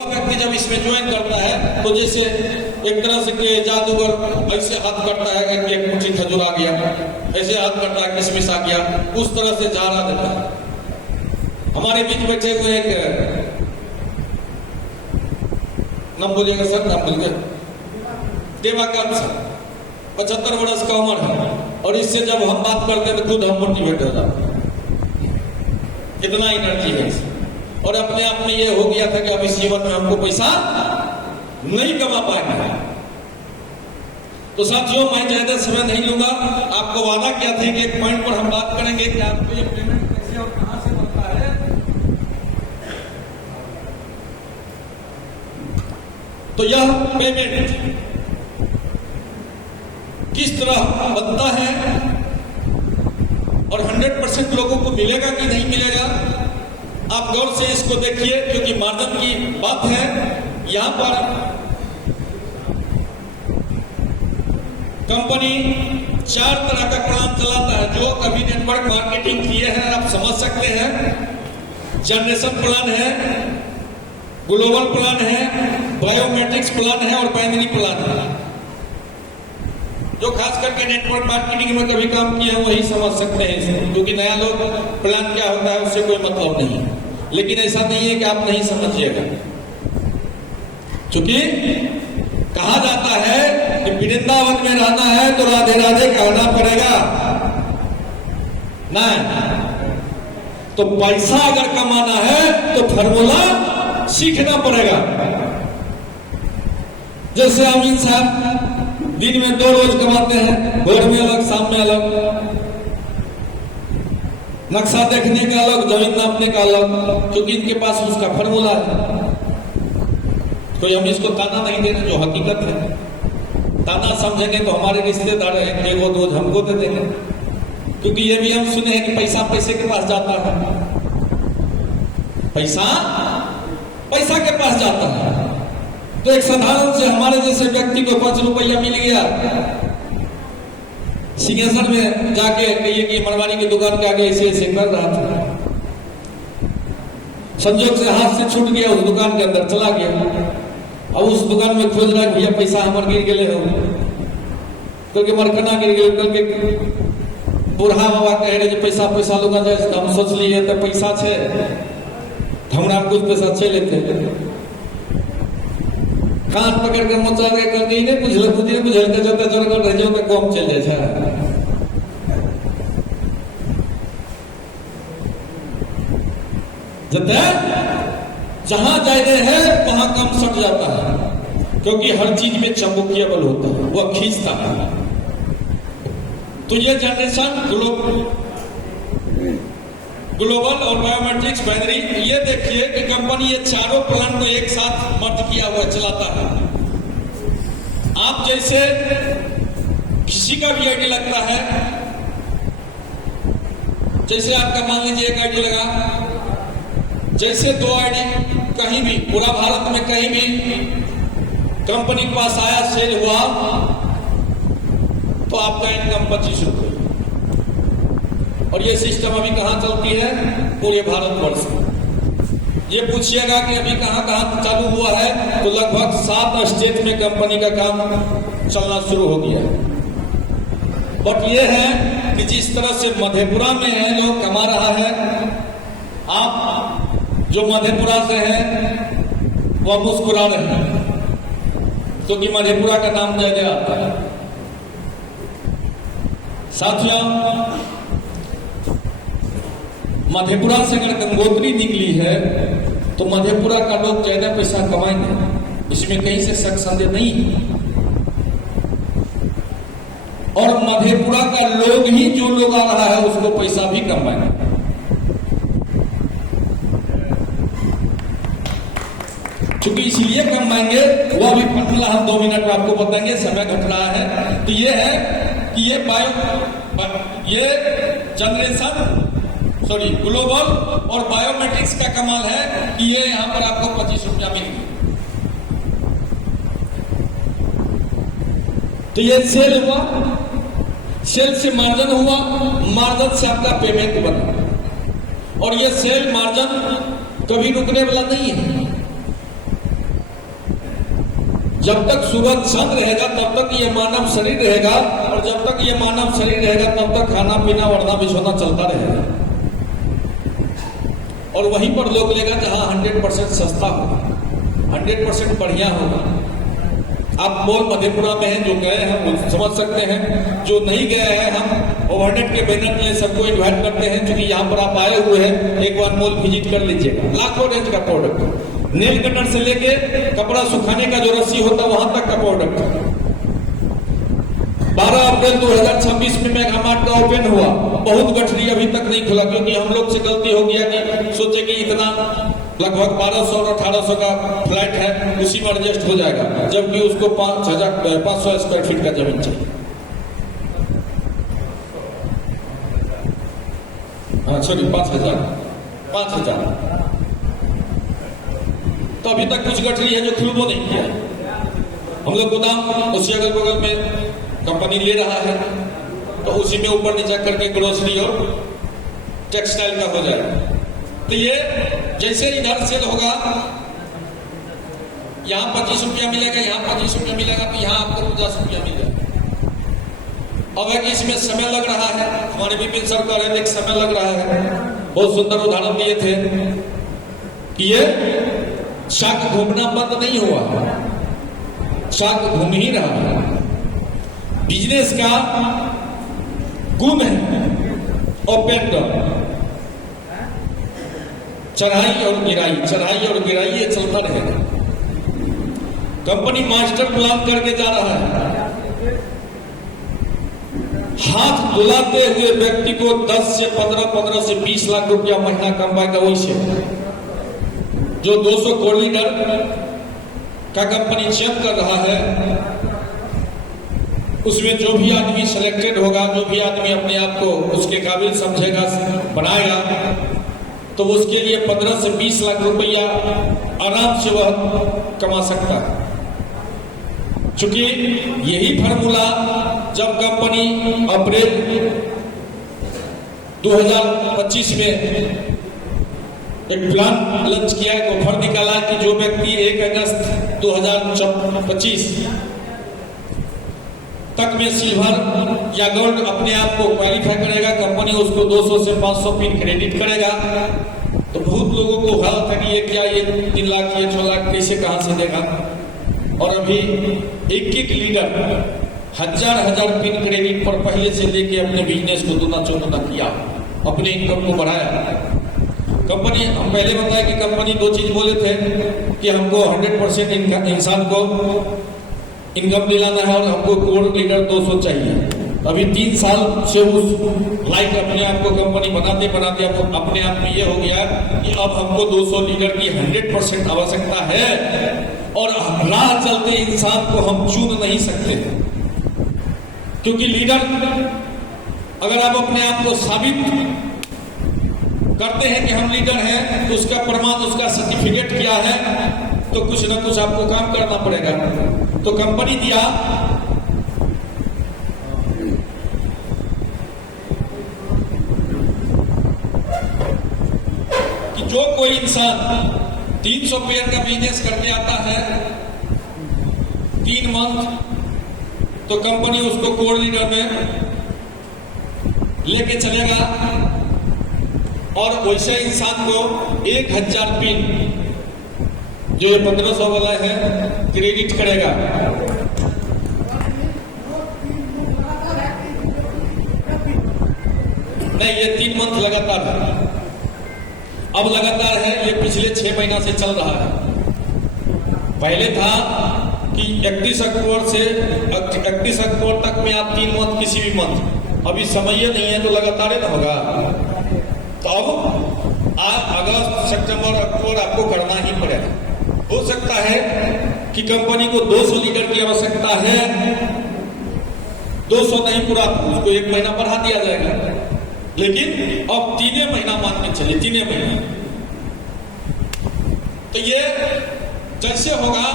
व्यक्ति जब इसमें ज्वाइन करता है तो जैसे एक तरह से के जादूगर ऐसे हाथ करता है कि एक मुट्ठी खजूर आ गया, ऐसे हाथ करता है किशमिश आ गया, उस तरह से झाड़ा देता है। हमारे बीच बैठे हुए एक नाम बोलिएगा सर, नाम बोलिए, देवाकांत सर, 75 वर्ष का उम्र है और इससे जब हम बात करते हैं तो खुद हम मोटिवेट हो जाते हैं, कितना एनर्जी है इसमें। और अपने आप में ये हो गया था कि अब इस जीवन में हमको पैसा नहीं कमा पाएंगे। तो साथियों, मैं ज्यादा समय नहीं लूंगा। आपको वादा किया था कि एक पॉइंट पर हम बात करेंगे कि आपको ये पेमेंट कैसे और कहां से बनता है। तो यह पेमेंट किस तरह बनता है और 100% लोगों को मिलेगा कि नहीं मिलेगा, आप गौर से इसको देखिए, क्योंकि मार्जिन की बात है। यहां पर कंपनी 4 तरह का प्लान चलाता है जो कभी नेटवर्क मार्केटिंग किए हैं, आप समझ सकते हैं। जनरेशन प्लान है, ग्लोबल प्लान है, बायोमेट्रिक्स प्लान है और बाइनरी प्लान है। जो खास करके नेटवर्क मार्केटिंग में कभी काम किए हैं वही समझ सकते हैं इसको, क्योंकि नया लोग प्लान क्या होता है उससे कोई मतलब नहीं है। लेकिन ऐसा नहीं है कि आप नहीं समझिएगा, क्योंकि कहा जाता है कि वृंदावन में रहना है तो राधे राधे कहना पड़ेगा ना। तो पैसा अगर कमाना है तो फॉर्मूला सीखना पड़ेगा। जैसे अमीन साहब दिन में 2 रोज कमाते हैं, भोर में अलग, शाम में अलग, नक्शा देखने का अलग, जमीन नापने का अलग, क्योंकि इनके पास उसका फॉर्मूला है। तो हम इसको ताना नहीं दे रहे, जो हकीकत है। ताना समझेंगे तो हमारे रिश्तेदार हैं, 1 2 हमको दे देंगे, क्योंकि ये भी हम सुने हैं कि पैसा पैसे के पास जाता है, पैसा पैसा के पास जाता है। तो एक साधारण से हमारे जैसे व्यक्ति को 5 रुपया मिल गया, सिंहेश्वर में जाके कहिए कि मरवाड़ी की दुकान के आगे ऐसे ऐसे कर रहा था, संजोग से हाथ से छूट गया, उस दुकान के अंदर चला गया। अब उस दुकान में खोज रहा है, भैया पैसा हमार गिर गए हो, क्योंकि मरखना गिर गए, क्योंकि बूढ़ा बाबा कह रहे पैसा पैसा लूंगा। जैसे हम सोच लिए तो पैसा छे, हमरा कुछ पैसा छे लेते, कान पकड़ के मोचा के कर नहीं बुझल बुझे बुझल के जते जरगल रह जाओ के कम चल जाए छै। जते जहां जाते हैं वहां कम सट जाता है, क्योंकि हर चीज में चुंबकीय बल होता है, वो खींचता है। तो ये जनरेशन ग्लोबल और बायोमेट्रिक्स बाइनरी, ये देखिए कि कंपनी ये चारों प्लान को एक साथ मर्ज किया हुआ चलाता है। आप जैसे किसी का भी आईडी लगता है, जैसे आपका मान लीजिए एक आईडी लगा, जैसे 2 आईडी कहीं भी पूरा भारत में कहीं भी कंपनी के पास आया, सेल हुआ, तो आपका इनकम 25 रुपये। और ये सिस्टम अभी कहां चलती है? पूरे भारतवर्ष में। ये पूछिएगा कि अभी कहां कहां चालू हुआ है, तो लगभग 7 स्टेट में कंपनी का काम चलना शुरू हो गया। बट ये है कि जिस तरह से मधेपुरा में है लोग कमा रहा है, आप जो मधेपुरा से हैं वह मुस्कुरा रहे हैं, क्योंकि मधेपुरा का नाम ज्यादा आता है। साथियों, मधेपुरा से अगर गंगोत्री निकली है तो मधेपुरा का लोग ज्यादा पैसा कमाएंगे, इसमें कहीं से शक संदेह नहीं। और मधेपुरा का लोग ही जो लोग आ रहा है उसको पैसा भी कमाएंगे। क्योंकि इसलिए कमाएंगे, वह भी फॉर्मूला हम 2 मिनट में आपको बताएंगे, समय घट रहा है। तो ये है कि ये जनरेशन ग्लोबल और बायोमेट्रिक्स का कमाल है कि ये यहां पर आपको 25 रुपया मिल गया। तो ये सेल हुआ, सेल से मार्जिन हुआ, मार्जिन से आपका पेमेंट बना, और ये सेल मार्जिन कभी रुकने वाला नहीं है। जब तक सूरज चंद रहेगा तब तक ये मानव शरीर रहेगा, और जब तक ये मानव शरीर रहेगा तब तक खाना पीना वरना बिछोना चलता रहेगा। और वहीं पर लोग लेगा जहां 100% सस्ता होगा, 100% बढ़िया होगा। आप मॉल मधेपुरा में हैं, जो गए हैं वो समझ सकते हैं, जो नहीं गए हैं हम ओवरनेट के बैनर में सबको इन्वाइट करते हैं, क्योंकि यहाँ पर आप आए हुए हैं, एक बार मॉल विजिट कर लीजिएगा। लाखों रेंज का प्रोडक्ट, नेल कटर से लेके कपड़ा सुखाने का जो रस्सी होता है वहां तक का प्रोडक्ट। 12 अप्रैल 2026 में मेगामार्ट का ओपन हुआ, बहुत गठरी अभी तक नहीं खुला, क्योंकि हम लोग से गलती हो गया कि सोचे कि इतना लगभग 1200 और 1800 का फ्लैट है, उसी में एडजस्ट हो जाएगा, जबकि उसको 500 स्क्वायर फीट का जमीन चाहिए। सॉरी 5000। तो अभी तक कुछ गठरी है जो खुलबो नहीं किया। हम लोग गोदाम उसी अगल बगल में कंपनी ले रहा है, तो उसी में ऊपर नीचे करके ग्रोसरी और टेक्सटाइल का हो जाएगा। तो ये जैसे इधर सेल होगा, यहाँ 25 रुपया मिलेगा, यहाँ 25 रुपया मिलेगा, तो यहाँ आपको 50 रुपया मिलेगा। अब है कि इसमें समय लग रहा है, हमारे विपिन सर कह रहे थे कि समय लग रहा है, बहुत सुंदर उदाहरण दिए थे कि ये शाक घूमना बंद नहीं हुआ, शाक घूम ही रहा है। बिजनेस का गुण है अप एंड डाउन, चढ़ाई और गिराई ये चलता रहेगा। कंपनी मास्टर प्लान करके जा रहा है, हाथ दुलाते हुए व्यक्ति को 10 से 15 से 20 लाख रुपया महीना कमाएगा। वही से जो 200 कोऑर्डिनेटर का कंपनी चयन कर रहा है, उसमें जो भी आदमी सिलेक्टेड होगा, जो भी आदमी अपने आप को उसके काबिल समझेगा, बनाएगा, तो उसके लिए 15 से 20 लाख रुपया आराम से वह कमा सकता है। चूंकि यही फार्मूला जब कंपनी अप्रैल 2025 में एक प्लान लॉन्च किया, एक ऑफर निकाला कि जो व्यक्ति 1 अगस्त 2025 तक में सिल्वर या गोल्ड अपने आप को क्वालिफाई करेगा, कंपनी उसको 200 से 500 पिन क्रेडिट करेगा। तो बहुत लोगों को हाल था कि ये क्या, ये 3 लाख ये 6 लाख कैसे कहां से देगा। और अभी एक लीडर हजार पिन क्रेडिट पर पहले से लेके अपने बिजनेस को दूना चौगुना किया, अपने इनकम को बढ़ाया। कंपनी, हम पहले बताया कि कंपनी 2 चीज बोले थे कि हमको 100% इंसान को इनकम दिलाना है, और हमको कोर लीडर 200 चाहिए। अभी 3 साल से उस लाइक अपने आप को कंपनी बनाते बनाते अपने आप में ये हो गया कि अब हमको 200 लीडर की 100% आवश्यकता है, और राह चलते इंसान को हम चुन नहीं सकते, क्योंकि लीडर अगर आप अपने आप को साबित करते हैं कि हम लीडर हैं, तो उसका प्रमाण, उसका सर्टिफिकेट क्या है, तो कुछ ना कुछ आपको काम करना पड़ेगा। तो कंपनी दिया कि जो कोई इंसान 300 पेयर का बिजनेस करके आता है 3 मंथ, तो कंपनी उसको कोर लीडर में लेके चलेगा, और वैसे इंसान को 1000 पिन जो ये 1500 वाला है क्रेडिट करेगा। नहीं, ये 3 मंथ लगातार है, अब लगातार है, ये पिछले 6 महीना से चल रहा है। पहले था कि 31 अक्टूबर से 31 अक्टूबर तक में आप 3 मंथ किसी भी मंथ, अभी समय नहीं है तो लगातार ही ना होगा। तो अब आप अगस्त सितंबर अक्टूबर आपको करना ही पड़ेगा। हो सकता है कि कंपनी को 200 लीटर की आवश्यकता है, 200 नहीं पूरा, उसको 1 महीना बढ़ा दिया जाएगा, लेकिन अब 3 महीना मान के चलिए, 3 महीना। तो ये जैसे होगा,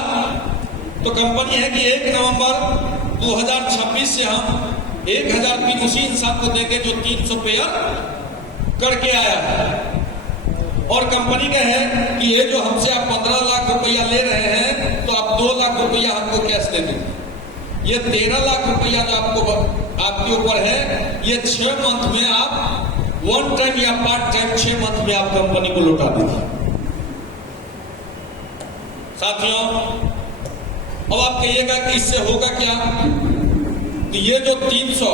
तो कंपनी है कि 1 नवंबर 2026 से हम 1000 पिन उसी इंसान को देंगे जो 300 पेयर करके आया है। और कंपनी का है कि ये जो हमसे आप 15 लाख रुपया ले रहे हैं, तो आप 2 लाख रुपया हमको कैश दे देंगे। ये 13 लाख रुपया जो आपको आपके ऊपर है, ये 6 मंथ में आप 1 टाइम या पार्ट टाइम 6 मंथ में आप कंपनी को लौटा दीजिए। साथियों, अब आप कहिएगा कि इससे होगा क्या? तो ये जो 300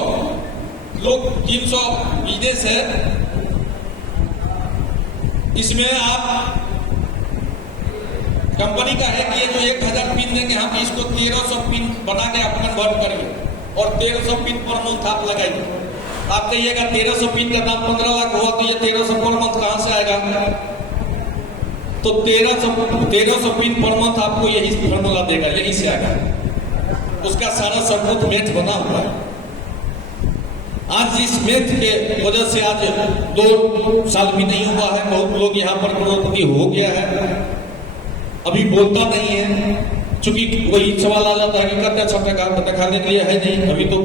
लोग 300 बिजनेस है, इसमें आप कंपनी का है कि ये जो 1000 पिन देंगे, हम इसको 1300 पिन बना के आप कन्वर्ट करेंगे और 1300 पिन पर मंथ आप लगाइए। आप कहिएगा 1300 पिन का दाम 15 लाख हुआ, तो ये 1300 पर मंथ कहां से आएगा? तो 1300 पिन पर मंथ आपको यही फॉर्मूला देगा, यही से आएगा। उसका सारा सबूत मेथ बना हुआ है। आज इस मेथ के वजह से आज 2 साल भी नहीं हुआ है, बहुत लोग यहाँ पर करोड़पति हो गया है, अभी बोलता नहीं है, क्योंकि वही सवाल आ जाता है कि कितना अच्छा टका दिखाने के लिए है नहीं, अभी तो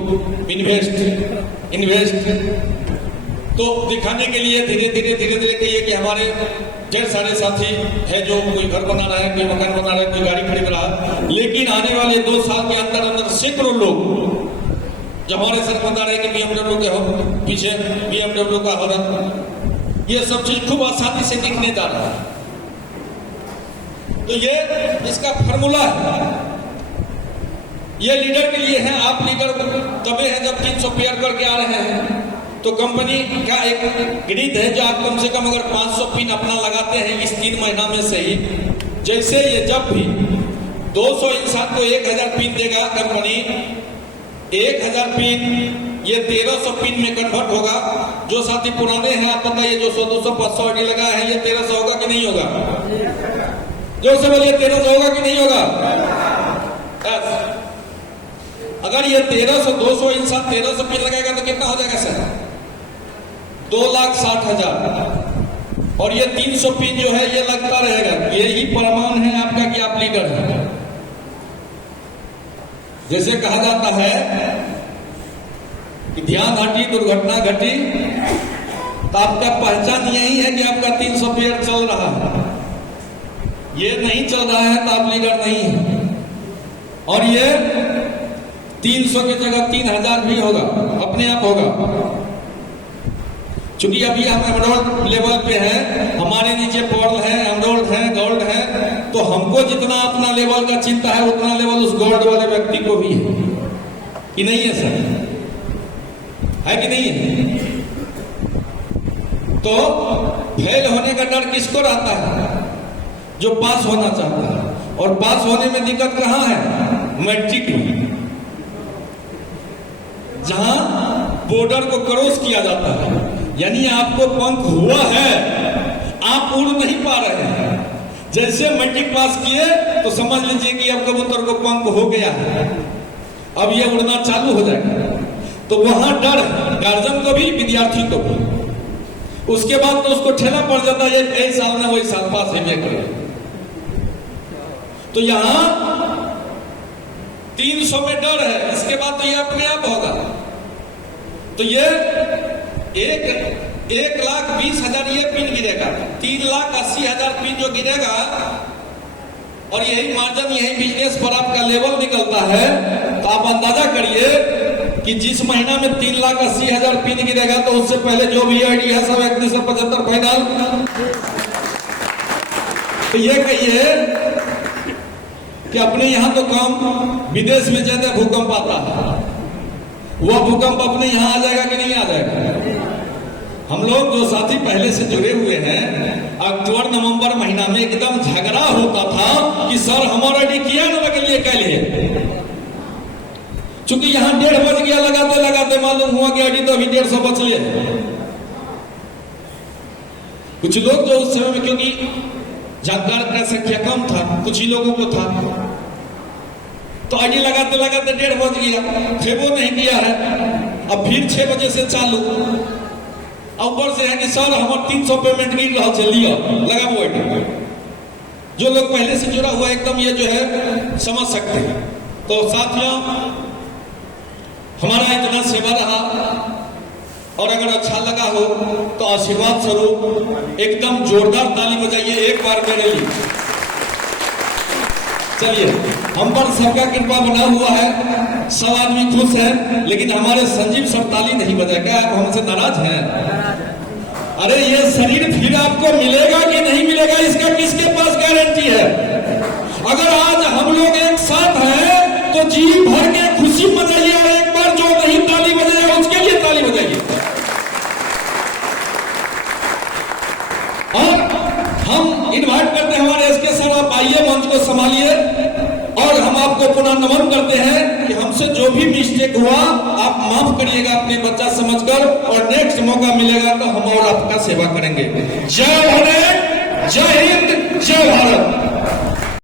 इन्वेस्ट तो दिखाने के लिए धीरे धीरे कहिए कि हमारे ढेर सारे साथी है जो कोई घर बना रहा है, कोई मकान बना रहा है, कोई गाड़ी खरीद रहा है, लेकिन आने वाले 2 साल के अंदर सैकड़ों लोग जब हमारे सर बता रहे कि BMW के हो पीछे BMW का हॉर्न, ये सब चीज खूब आसानी से दिखने जा रहा है। तो ये इसका फॉर्मूला है, ये लीडर के लिए है। आप लीडर तबे हैं जब 300 पेयर करके आ रहे हैं। तो कंपनी का एक गणित है, जो आप कम से कम अगर 500 पिन अपना लगाते हैं इस 3 महीना में से ही, जैसे ये जब भी 200 इंसान को 1000 पिन देगा कंपनी, 1000 पिन ये 1300 पिन में कन्वर्ट होगा। जो साथी पुराने हैं आप बताइए, जो 100 200 500 आईडी लगा है, ये 1300 होगा कि नहीं होगा? जो से बोलिए 1300 होगा कि नहीं होगा? अगर ये 1300 200 इंसान 1300 पिन लगाएगा तो कितना हो जाएगा सर? 2,60,000। और ये 300 पिन जो है ये लगता रहेगा। यही प्रमाण है आपका कि आप लीडर हैं। जैसे कहा जाता है कि ध्यान हटी दुर्घटना घटी, तो आपका पहचान यही है कि आपका 300 पेयर चल रहा है। ये नहीं चल रहा है तो आप लीडर नहीं है। और ये 300 की जगह 3000 भी होगा, अपने आप होगा। चूंकि अभी हम एमरोल्ड लेवल पे हैं, हमारे नीचे पर्ल है, एमरोल्ड है, गोल्ड है, तो हमको जितना अपना लेवल का चिंता है उतना लेवल उस गोल्ड वाले व्यक्ति को भी है कि नहीं है सर? है कि नहीं है? तो फेल होने का डर किसको रहता है? जो पास होना चाहता है। और पास होने में दिक्कत कहां है? मैट्रिक में, जहां बॉर्डर को क्रॉस किया जाता है, यानी आपको पंख हुआ है, आप उड़ नहीं पा रहे हैं। जैसे मैट्रिक पास किए तो समझ लीजिए कि अब कबूतर को पंख हो गया है, अब ये उड़ना चालू हो जाएगा। तो वहां डर गार्जियन को भी, विद्यार्थी को भी। उसके बाद तो उसको ठेला पड़ जाता है, ये साल में वही साल पास है करेगा। तो यहां 300 में डर है, इसके बाद तो ये अपने आप होगा। तो ये 1,20,000 ये पिन गिरेगा, 3,80,000 पिन जो गिरेगा, और यही मार्जिन, यही बिजनेस पर आपका लेवल निकलता है। तो आप अंदाजा करिए कि जिस महीना में 3,80,000 पिन गिरेगा, तो उससे पहले जो भी आईडी है सब 1,75 फाइनल। तो ये कहिए कि अपने यहां तो काम, विदेश में ज्यादा भूकंप आता है, वह भूकंप अपने यहां आ जाएगा कि नहीं आ जाएगा? हम लोग जो साथी पहले से जुड़े हुए हैं, अक्टूबर नवंबर महीना में एकदम झगड़ा होता था कि सर हमारा डी किया ना लिए कह लिए, चूंकि यहां 1:30 बज गया, लगाते लगाते मालूम हुआ कि अभी तो अभी 150 बच लिए। कुछ लोग जो उस समय में, क्योंकि जानकार का संख्या कम था, कुछ ही लोगों को था, तो आईडी लगाते लगाते 1:30 बज गया, फिर वो नहीं किया है। अब फिर 6 बजे से चालू, ऊपर से है कि सर हमारे 300 पेमेंट गिर रहा है, लिया लगा वो आईडी। जो लोग पहले से जुड़ा हुआ एकदम ये जो है समझ सकते हैं। तो साथियों, हमारा इतना सेवा रहा, और अगर अच्छा लगा हो तो आशीर्वाद स्वरूप एकदम जोरदार ताली बजाइए एक बार मेरे लिए। चलिए, हम पर सबका कृपा बना हुआ है, सब आदमी खुश है, लेकिन हमारे संजीव सर ताली नहीं बजा। क्या आप हमसे नाराज हैं? अरे ये शरीर फिर आपको मिलेगा कि नहीं मिलेगा, इसका किसके पास गारंटी है? अगर आज हम लोग एक साथ हैं तो जी भर के खुशी मनाइए, और एक बार जो नहीं ताली बजाएगा उसके लिए ताली बजाइए। और हम इनवाइट करते हैं हमारे एसके सर, आप आइए, मंच को संभालिए, और हम आपको पुनः नमन करते हैं कि हमसे जो भी मिस्टेक हुआ आप माफ करिएगा अपने बच्चा समझकर, और नेक्स्ट मौका मिलेगा तो हम और आपका सेवा करेंगे। जय भारत, जय हिंद, जय भारत।